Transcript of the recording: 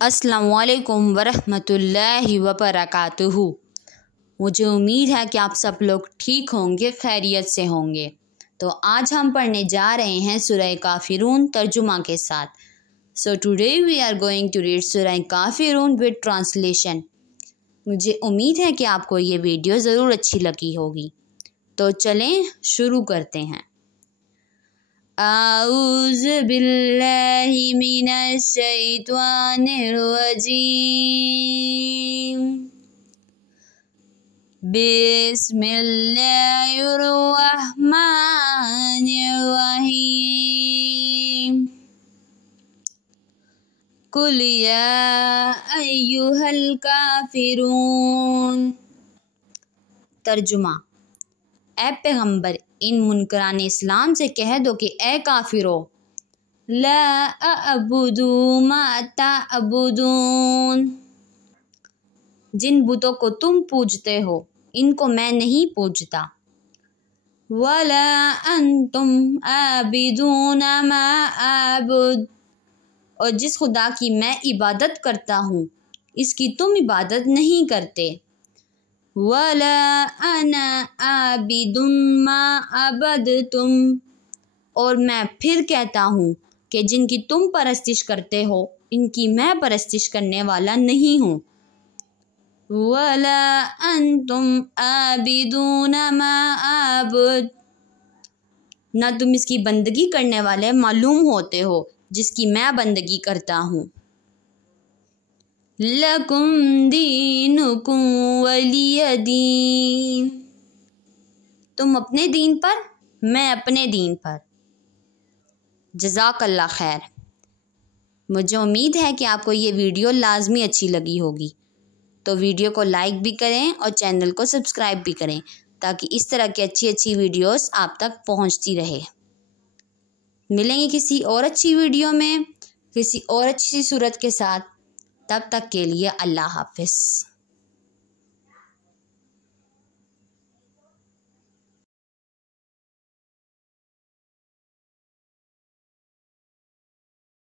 अस्सलामु अलैकुम वरहमतुल्लाहि वबरकातुहू। मुझे उम्मीद है कि आप सब लोग ठीक होंगे, खैरियत से होंगे। तो आज हम पढ़ने जा रहे हैं सूरह काफिरून तर्जुमा के साथ। So today we are going to read सूरह काफिरून विद ट्रांसलेशन। मुझे उम्मीद है कि आपको ये वीडियो ज़रूर अच्छी लगी होगी। तो चलें शुरू करते हैं। आऊज़ु बिल्लाहि मिनश शैतानिर रजीम। बिस्मिल्लाहिर रहमानिर रहीम। कुल या अय्युहल काफिरून। तर्जुमा: ए पैगम्बर, इन मुनकरान इस्लाम से कह दो कि ए काफिरो, ला अअबुदु मा तअबुदून, जिन बुतों को तुम पूजते हो इनको मैं नहीं पूजता। वला अंतुम आबिदून मा आबुद, और जिस खुदा की मैं इबादत करता हूँ इसकी तुम इबादत नहीं करते। वला अना आबिदुन मा अबदतुम, और मैं फिर कहता हूँ कि जिनकी तुम परस्तिश करते हो इनकी मैं परस्तिश करने वाला नहीं हूँ। वला अंतुम आबिदून मा आबुद, ना तुम इसकी बंदगी करने वाले मालूम होते हो जिसकी मैं बंदगी करता हूँ। लकुम दीनुकुम वलिय दीन, तुम अपने दीन पर, मैं अपने दीन पर। जज़ाकल्लाह खैर। मुझे उम्मीद है कि आपको ये वीडियो लाजमी अच्छी लगी होगी। तो वीडियो को लाइक भी करें और चैनल को सब्सक्राइब भी करें ताकि इस तरह की अच्छी अच्छी वीडियोस आप तक पहुंचती रहे। मिलेंगे किसी और अच्छी वीडियो में किसी और अच्छी सूरत के साथ। तब तक के लिए अल्लाह हाफ़िज़।